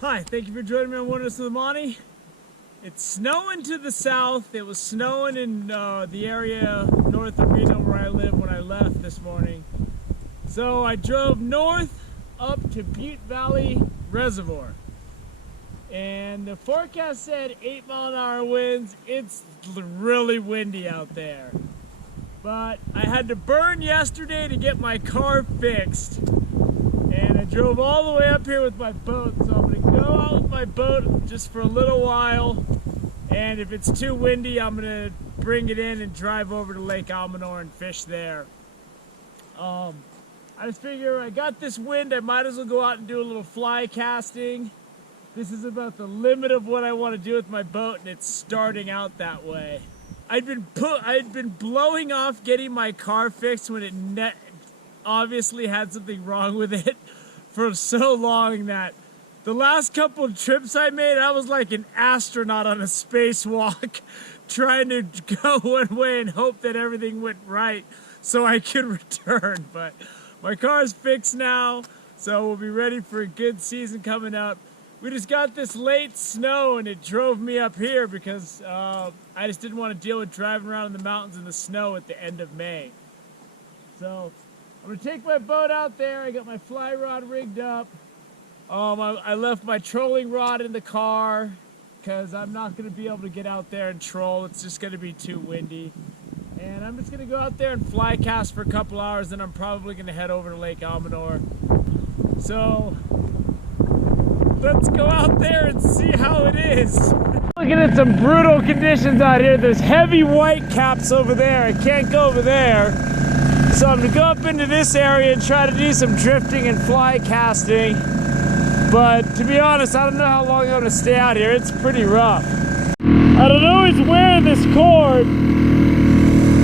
Hi, thank you for joining me on Wonders of the Monty. It's snowing to the south. It was snowing in the area north of Reno where I live when I left this morning. So I drove north up to Butte Valley Reservoir. And the forecast said 8-mile-an-hour winds. It's really windy out there. But I had to burn yesterday to get my car fixed. And I drove all the way up here with my boat, so I'm going to go out with my boat just for a little while, and if it's too windy, I'm going to bring it in and drive over to Lake Almanor and fish there. I just figure I got this wind, I might as well go out and do a little fly casting. This is about the limit of what I want to do with my boat, and it's starting out that way. I'd been blowing off getting my car fixed when it obviously had something wrong with it for so long that the last couple of trips I made, I was like an astronaut on a spacewalk trying to go one way and hope that everything went right so I could return. But my car's fixed now, so we'll be ready for a good season coming up. We just got this late snow and it drove me up here because I just didn't want to deal with driving around in the mountains in the snow at the end of May. So I'm gonna take my boat out there. I got my fly rod rigged up. I left my trolling rod in the car because I'm not gonna be able to get out there and troll. It's just gonna be too windy. And I'm just gonna go out there and fly cast for a couple hours, then I'm probably gonna head over to Lake Almanor. So let's go out there and see how it is. Looking at some brutal conditions out here. There's heavy white caps over there. I can't go over there. So I'm gonna go up into this area and try to do some drifting and fly casting. But to be honest, I don't know how long I'm gonna stay out here. It's pretty rough. I don't always wear this cord.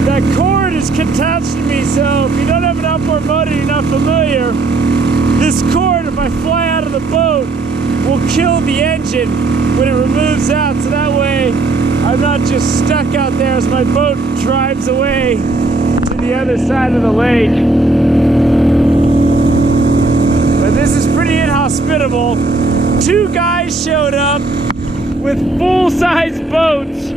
That cord is attached to me, so if you don't have an outboard motor, you're not familiar. This cord, if I fly out of the boat, will kill the engine when it removes out. So that way, I'm not just stuck out there as my boat drives away the other side of the lake. But this is pretty inhospitable. Two guys showed up with full-size boats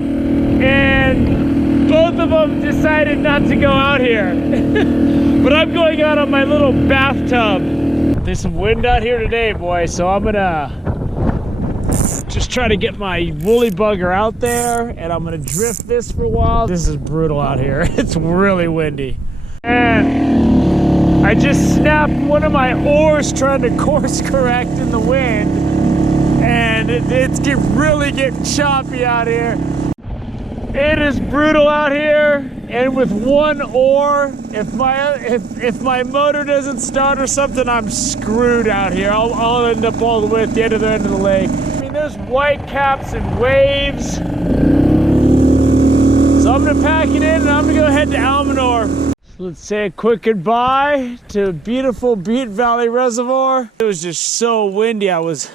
and both of them decided not to go out here. But I'm going out on my little bathtub. There's some wind out here today, boy, so I'm gonna just try to get my woolly bugger out there, and I'm gonna drift this for a while. This is brutal out here. It's really windy. And I just snapped one of my oars trying to course correct in the wind, and it's really getting choppy out here. It is brutal out here, and with one oar, if my motor doesn't start or something, I'm screwed out here. I'll end up all the way at the end of the lake. There's white caps and waves. So I'm gonna pack it in and I'm gonna go head to Almanor. So let's say a quick goodbye to beautiful Butte Valley Reservoir. It was just so windy. I was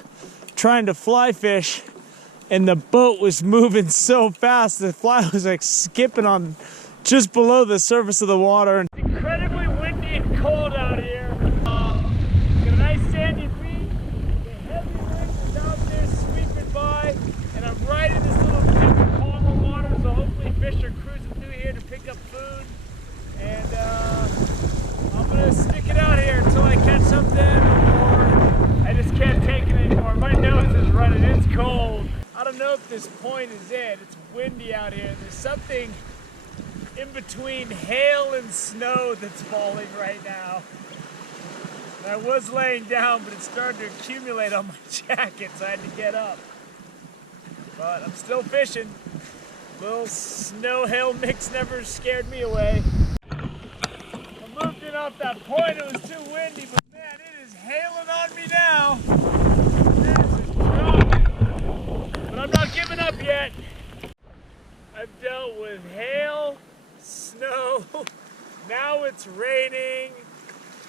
trying to fly fish and the boat was moving so fast. The fly was like skipping on just below the surface of the water. It's incredibly windy and cold out here. Got a nice sandy beach. The heavy winds is out there sweeping by, and I'm right in this little dip of calmer water, so hopefully fish are cruising through here to pick up food. And I'm gonna stick it out here until I catch something, or I just can't take it anymore. My nose is running, it's cold. I don't know if this point is it. It's windy out here. There's something in between hail and snow that's falling right now. And I was laying down, but it started to accumulate on my jacket, so I had to get up. But I'm still fishing. Little snow-hail mix never scared me away. I moved in off that point. It was too windy, but man, it is hailing on me now. This is dropping. But I'm not giving up yet. I've dealt with hail, snow, now it's raining,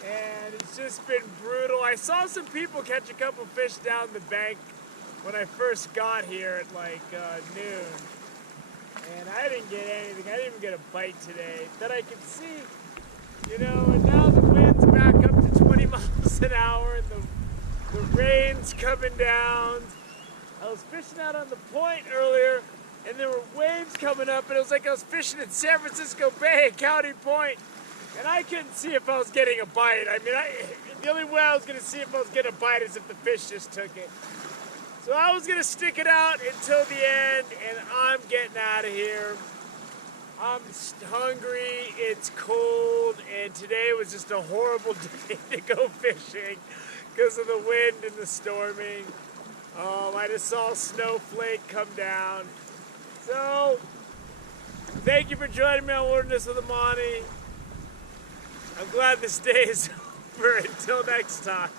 and it's just been brutal. I saw some people catch a couple fish down the bank when I first got here at like noon, and I didn't get anything. I didn't even get a bite today that I could see, you know, and now the wind's back up to 20 miles an hour and the The rain's coming down. I was fishing out on the point earlier, and there were waves coming up, and it was like I was fishing in San Francisco Bay at County Point, and I couldn't see if I was getting a bite. I mean, the only way I was going to see if I was getting a bite is if the fish just took it. So I was going to stick it out until the end, and I'm getting out of here. I'm hungry, it's cold, and today was just a horrible day to go fishing because of the wind and the storming. I just saw a snowflake come down. So, thank you for joining me on Wilderness with Amani. I'm glad this day is over. Until next time.